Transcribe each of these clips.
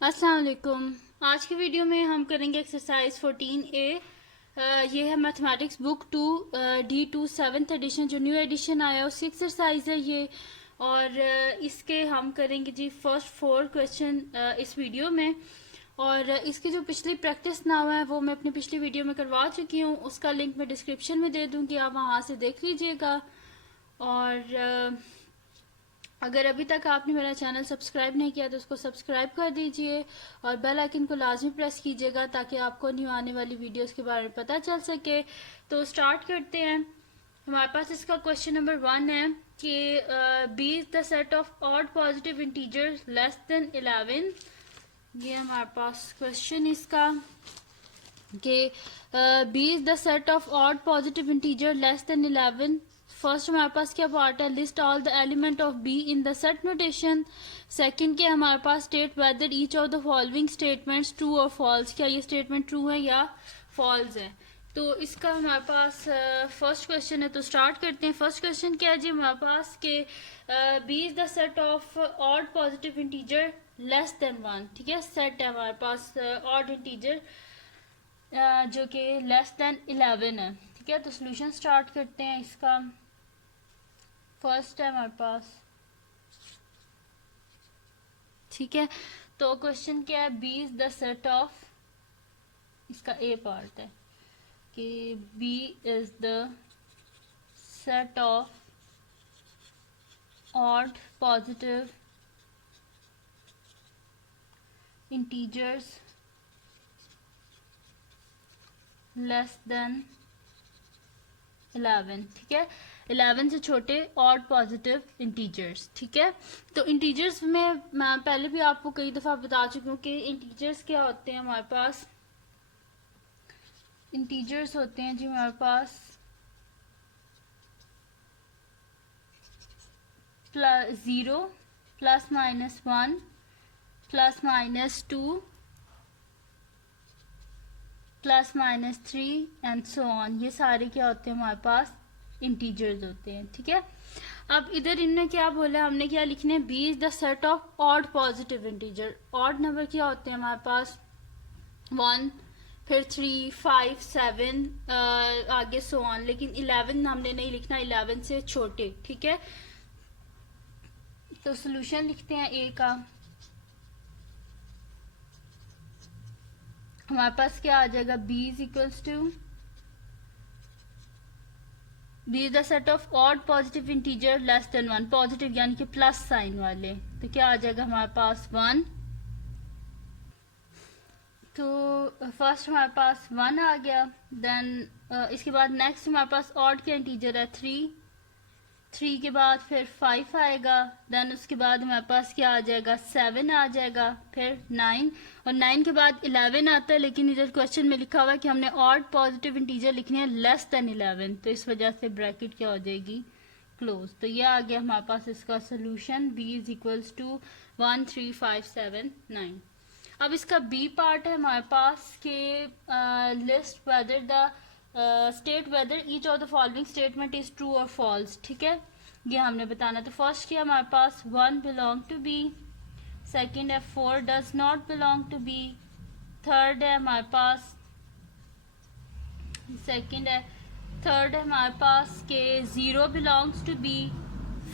अस्सलाम वालेकुम। आज की वीडियो में हम करेंगे एक्सरसाइज 14A। ये है mathematics book 2 D2 7th edition, जो न्यू एडिशन आया है उसकी एक्सरसाइज है ये। और इसके हम करेंगे जी फर्स्ट 4 क्वेश्चन इस वीडियो में। और इसकी जो पिछली प्रैक्टिस नाम है वो मैं अपनी पिछली वीडियो में करवा चुकी हूँ, उसका लिंक मैं डिस्क्रिप्शन में दे दूँगी, आप वहाँ से देख लीजिएगा। और अगर अभी तक आपने मेरा चैनल सब्सक्राइब नहीं किया तो उसको सब्सक्राइब कर दीजिए और बेल आइकन को लाजमी प्रेस कीजिएगा ताकि आपको न्यू आने वाली वीडियोस के बारे में पता चल सके। तो स्टार्ट करते हैं। हमारे पास इसका क्वेश्चन नंबर 1 है कि B is the set of odd positive integer less than 11। ये हमारे पास क्वेश्चन इसका कि B is the set of odd positive integer less than 11। First हमारे पास क्या पार्ट है, list all the element of B in the set notation. Second के हमारे पास state whether each of the following statements true और false, क्या ये स्टेटमेंट ट्रू है या फॉल्स है। तो इसका हमारे पास फर्स्ट क्वेश्चन है, तो स्टार्ट करते हैं। फर्स्ट क्वेश्चन क्या है जी हमारे पास कि B is the set of odd positive integer less than 1। ठीक है, सेट है हमारे पास ऑड इंटीजर जो कि लेस देन 11 है। ठीक है, तो सोल्यूशन स्टार्ट करते हैं इसका। फर्स्ट है हमारे पास, ठीक है। तो क्वेश्चन क्या है, B is the set of, इसका ए पार्ट है कि B is the set of odd positive integers less than 11। ठीक है, 11 से छोटे ऑड पॉजिटिव इंटीजर्स। ठीक है, तो इंटीजर्स में मैं पहले भी आपको कई दफ़ा बता चुकी हूँ कि इंटीजर्स क्या होते हैं हमारे पास। इंटीजर्स होते हैं जी हमारे पास +0 ±1 +-2 +-3 एंड सो ऑन। ये सारे क्या होते हैं हमारे पास, इंटीजर्स होते हैं। ठीक है, अब इधर इनने क्या बोला, हमने क्या लिखने, B is the set of odd positive integer. Odd number क्या होते हैं हमारे पास, 1, फिर 3, 5, 7 आगे सो ऑन, लेकिन 11 हमने नहीं लिखना, 11 से छोटे। ठीक है, तो सोल्यूशन लिखते हैं ए का। हमारे पास क्या आ जाएगा, b is equals to, B is the set of odd positive integer less than 1, positive यानी कि प्लस साइन वाले, तो क्या आ जाएगा हमारे पास 1। तो फर्स्ट हमारे पास 1 आ गया। देन इसके बाद नेक्स्ट हमारे पास ऑड का इंटीजर है 3 के बाद फिर 5 आएगा। देन उसके बाद हमारे पास क्या आ जाएगा, 7 आ जाएगा, फिर 9, और 9 के बाद 11 आता है, लेकिन इधर क्वेश्चन में लिखा हुआ है कि हमने ऑड पॉजिटिव इंटीजर लिखने हैं लेस देन 11, तो इस वजह से ब्रैकेट क्या हो जाएगी, क्लोज। तो ये आ गया हमारे पास इसका solution, b is equals to 1, 3, 5, 7, 9। अब इसका बी पार्ट है हमारे पास के list whether the state whether each of the following statement is true और फॉल्स। ठीक है, ये हमने बताना। तो फर्स्ट किया हमारे पास 1 बिलोंग टू बी, सेकंड है 4 does not belong to B, third है हमारे पास, थर्ड है हमारे पास के 0 बिलोंग्स टू बी,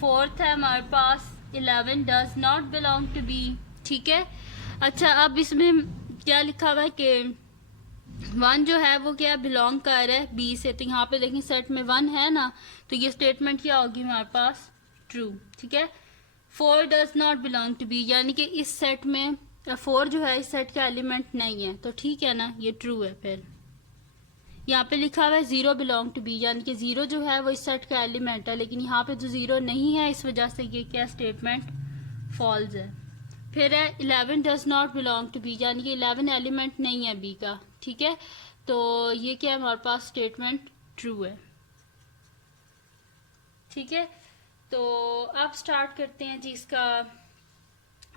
फोर्थ है हमारे पास 11 does not belong to B. ठीक है, अच्छा अब इसमें क्या लिखा हुआ है कि 1 जो है वो क्या बिलोंग कर रहा है बी से, तो यहाँ पे देखें सेट में 1 है ना, तो ये स्टेटमेंट क्या होगी हमारे पास, ट्रू। ठीक है, 4 does not belong to B, यानी कि इस सेट में 4 जो है इस सेट का एलिमेंट नहीं है, तो ठीक है ना, ये ट्रू है। फिर यहाँ पे लिखा हुआ है 0 बिलोंग टू बी, यानी कि 0 जो है वो इस सेट का एलिमेंट है, लेकिन यहाँ पे जो 0 नहीं है इस वजह से ये क्या स्टेटमेंट फॉल्स है। फिर है 11 does not belong to B, यानी कि 11 एलिमेंट नहीं है बी का। ठीक है, तो ये क्या है हमारे पास स्टेटमेंट ट्रू है। ठीक है, तो अब स्टार्ट करते हैं जी इसका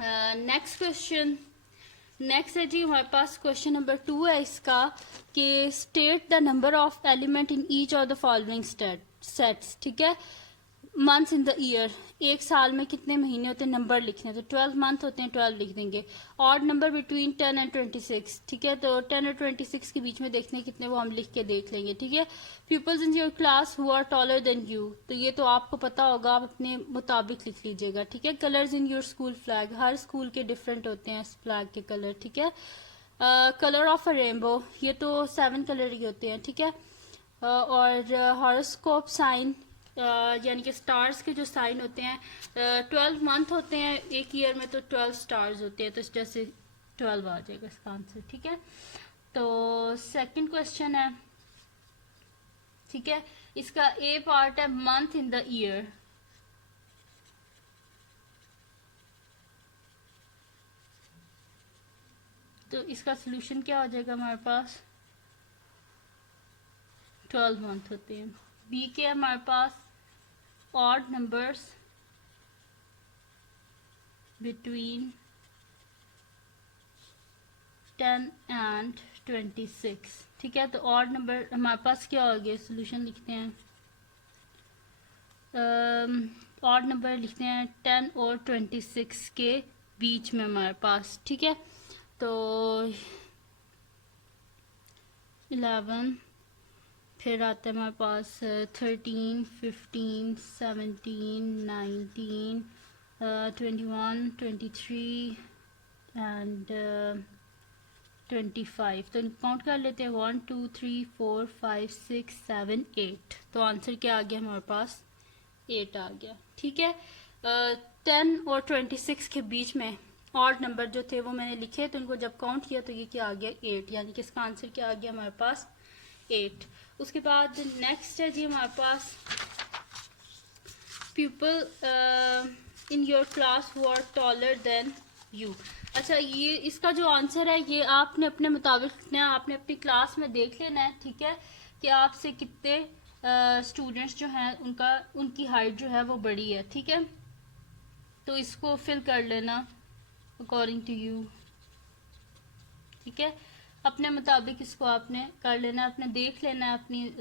नेक्स्ट क्वेश्चन। नेक्स्ट है जी हमारे पास क्वेश्चन नंबर 2 है इसका कि state the number of element in each of the following sets. ठीक है, मंथ्स इन द ईयर, एक साल में कितने महीने होते हैं, नंबर लिखने हैं, तो 12 मंथ होते हैं, 12 लिख देंगे। ऑड नंबर बिटवीन 10 एंड 26, ठीक है, तो 10 और 26 के बीच में देखते हैं कितने, वो हम लिख के देख लेंगे, ठीक है। Peoples in your class who are taller than you, तो ये तो आपको पता होगा, आप अपने मुताबिक लिख लीजिएगा, ठीक है। Colours in your school flag, her school के डिफरेंट होते हैं फ्लैग के कलर, ठीक है। कलर ऑफ अ रेनबो, ये तो 7 कलर ही होते हैं, ठीक है। और हॉरोस्कोप साइन, यानी कि स्टार्स के जो साइन होते हैं, 12 मंथ होते हैं एक ईयर में, तो 12 स्टार्स होते हैं, तो इस जैसे 12 आ जाएगा इसका आंसर, ठीक है। तो सेकंड क्वेश्चन है, ठीक है, इसका ए पार्ट है मंथ इन द ईयर, तो इसका सोल्यूशन क्या हो जाएगा हमारे पास, 12 मंथ होते हैं। बी के हमारे पास ऑड नंबर्स बिटवीन 10 एंड 26, ठीक है, तो ऑड नंबर हमारे पास क्या हो गया, सोल्यूशन लिखते हैं, ऑड नंबर लिखते हैं 10 और 26 के बीच में हमारे पास, ठीक है। तो 11, फिर आता है हमारे पास 13, 15, 17, 19, 21, 23 एंड 25, तो काउंट कर लेते हैं, 1 2 3 4 5 6 7 8, तो आंसर क्या आ गया हमारे पास, 8 आ गया, ठीक है। 10 और 26 के बीच में ऑड नंबर जो थे वो मैंने लिखे, तो उनको जब काउंट किया तो ये क्या आ गया, 8, यानी कि इसका आंसर क्या आ गया हमारे पास, 8। उसके बाद नेक्स्ट है जी हमारे पास, people in your class who are taller than you. अच्छा, ये इसका जो आंसर है ये आपने अपने मुताबिक लिखना है, आपने अपनी क्लास में देख लेना है, ठीक है, कि आपसे कितने स्टूडेंट्स जो हैं उनकी हाइट जो है वो बड़ी है, ठीक है, तो इसको फिल कर लेना अकॉर्डिंग टू यू, ठीक है, अपने मुताबिक इसको आपने कर लेना, आपने देख लेना है अपनी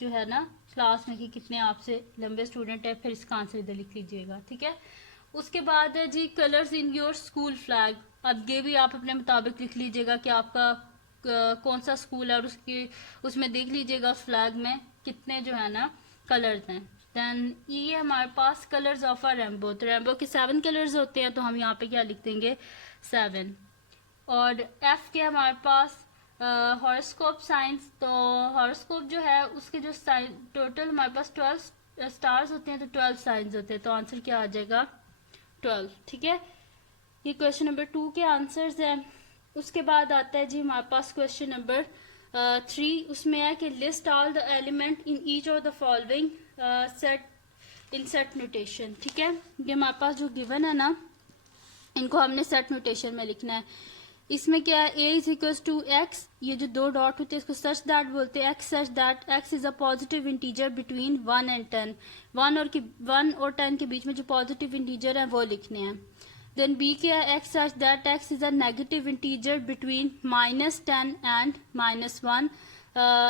जो है ना क्लास में कि कितने आपसे लंबे स्टूडेंट है, फिर इसका आंसर इधर लिख लीजिएगा, ठीक है। उसके बाद है जी colours in your school flag, अब ये भी आप अपने मुताबिक लिख लीजिएगा कि आपका कौन सा स्कूल है, और उसमें देख लीजिएगा फ्लैग में कितने जो है ना कलर्स हैं। देन ये हमारे पास कलर्स ऑफ अ रेनबो, तो रेनबो के 7 कलर्स होते हैं, तो हम यहाँ पे क्या लिख देंगे, 7। और एफ के हमारे पास हॉरोस्कोप साइंस, तो हॉरोस्कोप जो है उसके जो साइन टोटल हमारे पास 12 स्टार्स होते हैं, तो 12 साइंस होते हैं, तो आंसर क्या आ जाएगा, 12, ठीक है। ये क्वेश्चन नंबर 2 के आंसर्स हैं। उसके बाद आता है जी हमारे पास क्वेश्चन नंबर 3, उसमें है कि list all the element in each of the following set in set notation, ठीक है। ये हमारे पास जो गिवन है ना, इनको हमने सेट नोटेशन में लिखना है। इसमें क्या है, a is equal to X, ये जो 2 डॉट होते हैं इसको सच दैट बोलते हैं, x such that x is a positive integer between 1 and 10, 1 और 10 के बीच में जो पॉजिटिव इंटीजर है वो लिखने हैं। देन बी क्या है, x such that x is a negative integer between -10 and -1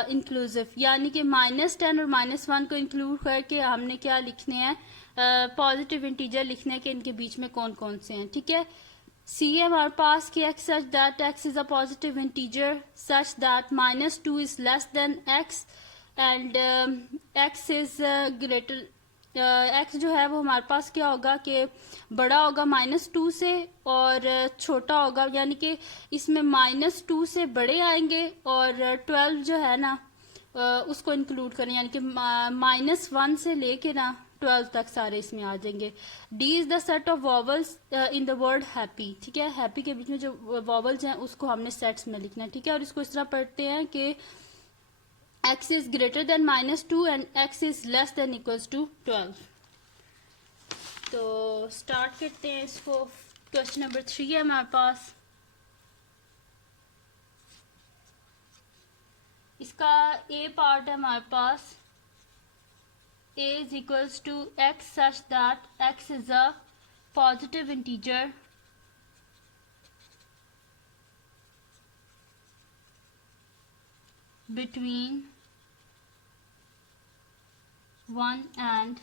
inclusive, यानी कि -10 और -1 को इंक्लूड करके हमने क्या लिखने हैं, पॉजिटिव इंटीजर लिखने के इनके बीच में कौन कौन से हैं, ठीक है। सी है हमारे पास कि x such that x is a positive integer such that -2 is less than x and x is greater, x जो है वो हमारे पास क्या होगा कि बड़ा होगा -2 से और छोटा होगा, यानी कि इसमें -2 से बड़े आएंगे और 12 जो है ना उसको इंक्लूड करें, यानी कि -1 से लेके ना 12 तक सारे इसमें आ जाएंगे। D is the set of vowels in the word happy, ठीक है, हैप्पी के बीच में जो वॉवल्स हैं उसको हमने सेट्स में लिखना है, ठीक है। और इसको इस तरह पढ़ते हैं कि x is greater than -2 and x is less than equals to 12। तो स्टार्ट करते हैं इसको। क्वेश्चन नंबर 3 है हमारे पास, इसका ए पार्ट है हमारे पास, a is equals to x such that x is a positive integer between 1 and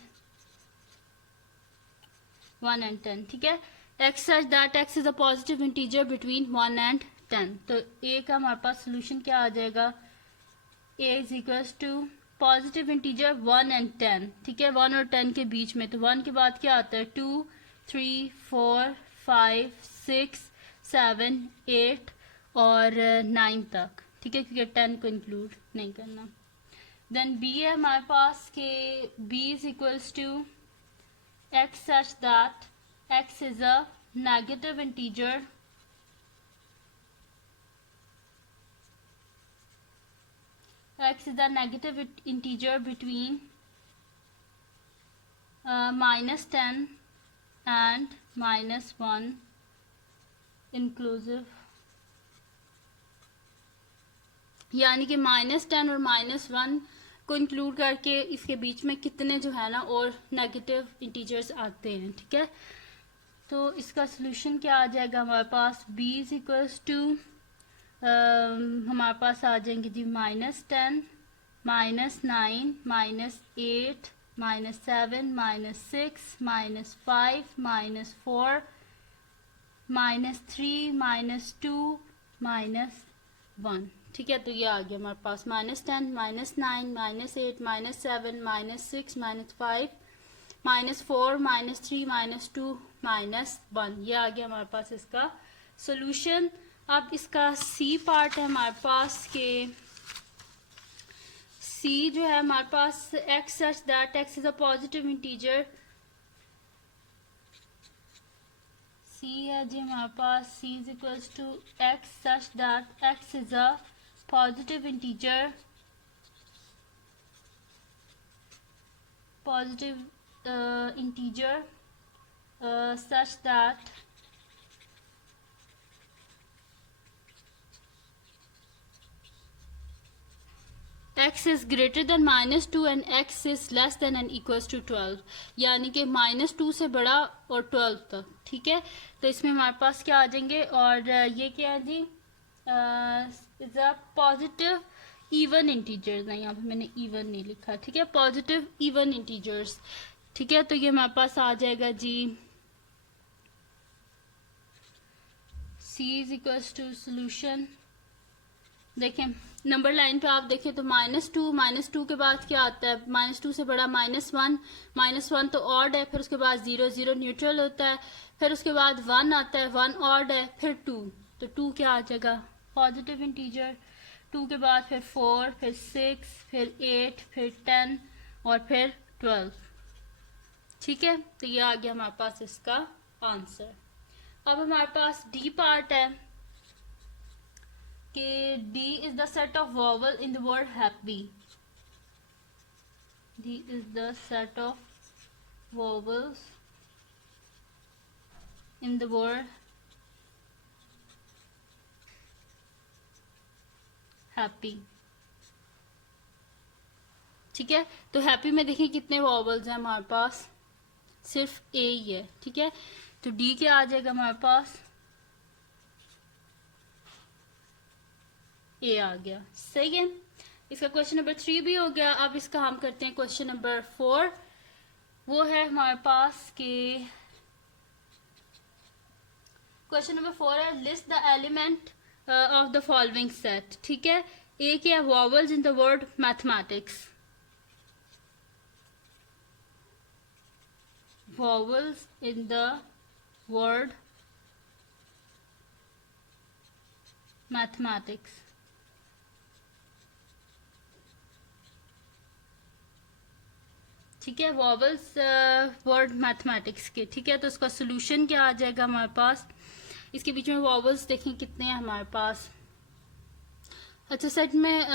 1 and 10, ठीक है। x such that x is a positive integer between 1 and 10, तो a का हमारे पास सोल्यूशन क्या आ जाएगा, a is equals to positive integer 1 and 10, ठीक है, 1 और 10 के बीच में, तो 1 के बाद क्या आता है 2 3 4 5 6 7 8 और 9 तक, ठीक है, क्योंकि 10 को इंक्लूड नहीं करना। देन b है हमारे पास के b is equals to x such that x is a negative integer x is a negative integer between -10 and -1 inclusive, यानी कि -10 और -1 को इंक्लूड करके इसके बीच में कितने जो है ना और नेगेटिव इंटीजर्स आते हैं, ठीक है। तो इसका सोल्यूशन क्या आ जाएगा हमारे पास, b इज इक्वल्स टू हमारे पास आ जाएंगे जी -10 -9 -8 -7 -6 -5 -4 -3 -2 -1, ठीक है। तो ये आ गया हमारे पास -10 -9 -8 -7 -6 -5 -4 -3 -2 -1, ये आ गया हमारे पास इसका सोल्यूशन। अब इसका सी पार्ट है हमारे पास के सी जो है हमारे पास x such that x is a positive integer, सी है जी हमारे पास c is equals to x such that x is a positive integer such that x is greater than -2 and x is less than and equals to 12, यानी कि -2 से बड़ा और 12 तक, ठीक है। तो इसमें हमारे पास क्या आ जाएंगे, और ये क्या है जी, is a positive even integers, नहीं यहाँ पे मैंने इवन नहीं लिखा, ठीक है, पॉजिटिव इवन इंटीजर्स, ठीक है। तो ये हमारे पास आ जाएगा जी c is equals to solution. देखें नंबर लाइन पे आप देखें तो -2 के बाद क्या आता है, -2 से बड़ा -1 तो ऑड है, फिर उसके बाद 0 0 न्यूट्रल होता है, फिर उसके बाद 1 आता है, 1 ऑड है, फिर 2, तो 2 क्या आ जाएगा, पॉजिटिव इंटीजर, 2 के बाद फिर 4 फिर 6 फिर 8 फिर 10 और फिर 12, ठीक है। तो ये आ गया हमारे पास इसका आंसर। अब हमारे पास डी पार्ट है कि D is the set of vowel in the word happy. D is the set of vowels in the word happy, ठीक है। तो हैप्पी में देखिए कितने वॉवल्स हैं हमारे पास, सिर्फ ए ही है, ठीक है। तो डी क्या आ जाएगा हमारे पास, ए आ गया, सही है। इसका क्वेश्चन नंबर 3 भी हो गया। अब इसका हम करते हैं क्वेश्चन नंबर 4, वो है हमारे पास कि क्वेश्चन नंबर 4 है list the element of the following set, ठीक है। ए क्या है, vowels in the word mathematics, vowels in the word mathematics, ठीक है, वॉवल्स वर्ड मैथमेटिक्स के, ठीक है। तो उसका सोल्यूशन क्या आ जाएगा हमारे पास, इसके बीच में वॉवल्स देखें कितने हैं हमारे पास। अच्छा सेट में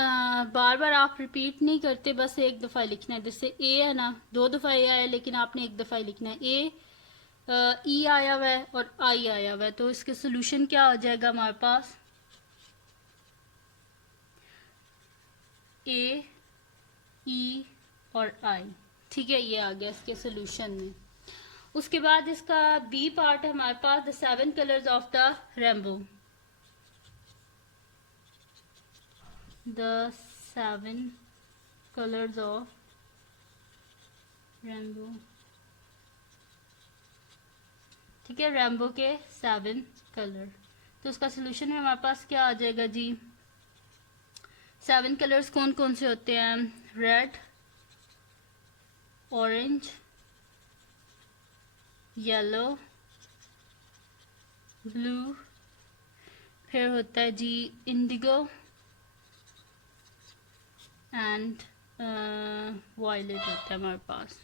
बार बार आप रिपीट नहीं करते, बस एक दफ़ा लिखना है, जैसे ए है ना 2 दफ़ा ए आया लेकिन आपने एक दफ़ा लिखना है, ए ई आया हुआ है और आई आया हुआ है, तो इसके सोल्यूशन क्या हो जाएगा हमारे पास, ए ई और आई, ठीक है, ये आ गया इसके सोल्यूशन में। उसके बाद इसका बी पार्ट है हमारे पास the 7 colours of the rainbow, the 7 colours of rainbow, ठीक है, रेनबो के 7 कलर। तो उसका सोल्यूशन में हमारे पास क्या आ जाएगा जी, 7 कलर्स कौन कौन से होते हैं, रेड, ऑरेंज, येलो, ब्लू, फिर होता है जी इंडिगो एंड वायलेट होता है हमारे पास,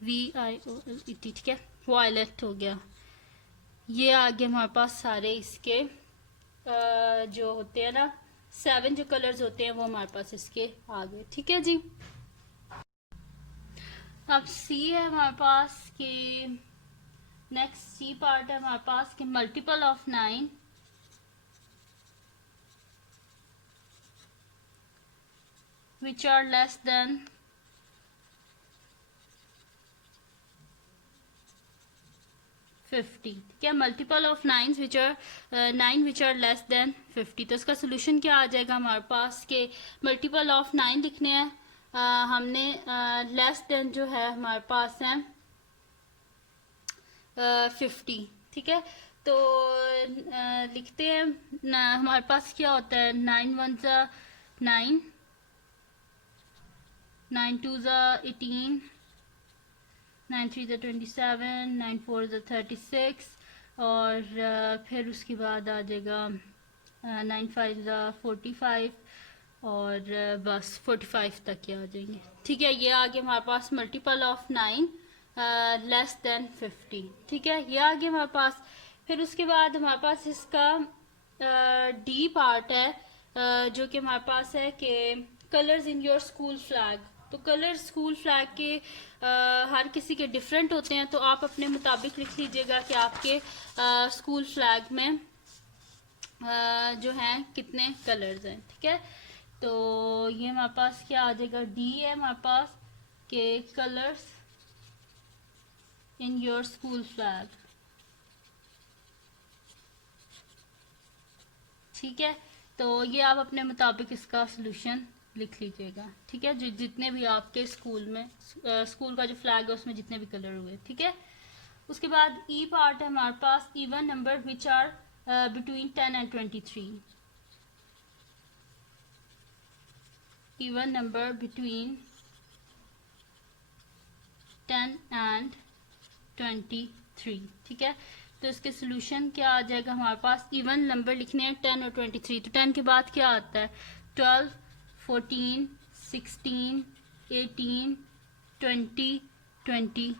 VIOLET, ठीक है, वायलेट हो गया। ये आगे हमारे पास सारे इसके जो होते हैं ना 7 जो कलर्स होते हैं वो हमारे पास इसके आ गए, ठीक है जी। अब सी है हमारे पास कि नेक्स्ट सी पार्ट है हमारे पास कि multiple of 9 which are less than 50, ठीक है, multiple of 9 which are less than 50। तो इसका सोल्यूशन क्या आ जाएगा हमारे पास के मल्टीपल ऑफ 9 लिखने हैं, हमने लेस देन जो है हमारे पास है 50, ठीक है। तो लिखते हैं हमारे पास क्या होता है, 9 1 9, 9 2 18, 9 3 27, 9 4 36 और फिर उसके बाद आ जाएगा 9 5 45 और बस 45 तक ये आ जाएंगे, ठीक है। ये आगे हमारे पास मल्टीपल ऑफ 9 लेस देन 50, ठीक है, ये आगे हमारे पास। फिर उसके बाद हमारे पास इसका डी पार्ट है जो कि हमारे पास है कि colours in your school flag. तो कलर स्कूल फ्लैग के हर किसी के डिफरेंट होते हैं, तो आप अपने मुताबिक लिख लीजिएगा कि आपके स्कूल फ्लैग में जो हैं कितने कलर्स हैं, ठीक है। तो ये हमारे पास क्या आ जाएगा, डी है हमारे पास के colours in your school flag, ठीक है। तो ये आप अपने मुताबिक इसका सोल्यूशन लिख लीजिएगा, ठीक है, जो जितने भी आपके स्कूल में स्कूल का जो फ्लैग है उसमें जितने भी कलर हुए, ठीक है। उसके बाद ई पार्ट है हमारे पास even number which are between 10 and 23, even number between 10 and 23, ठीक है। तो इसके सोल्यूशन क्या आ जाएगा हमारे पास, इवन नंबर लिखने हैं 10 और 23, तो 10 के बाद क्या आता है 12 14 16 18 20 22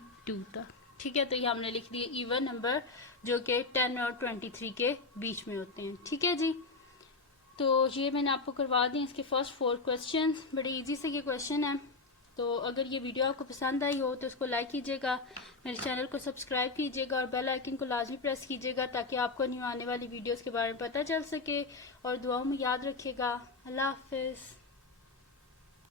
तक, ठीक है। तो ये हमने लिख दिए इवन नंबर जो कि 10 और 23 के बीच में होते हैं, ठीक है जी। तो ये मैंने आपको करवा दी इसके फर्स्ट 4 क्वेश्चन, बड़े इजी से ये क्वेश्चन है। तो अगर ये वीडियो आपको पसंद आई हो तो इसको लाइक कीजिएगा, मेरे चैनल को सब्सक्राइब कीजिएगा और बेल आइकन को लाजमी प्रेस कीजिएगा ताकि आपको न्यू आने वाली वीडियोस के बारे में पता चल सके। और दुआओं में याद रखिएगा। अल्लाह हाफिज़।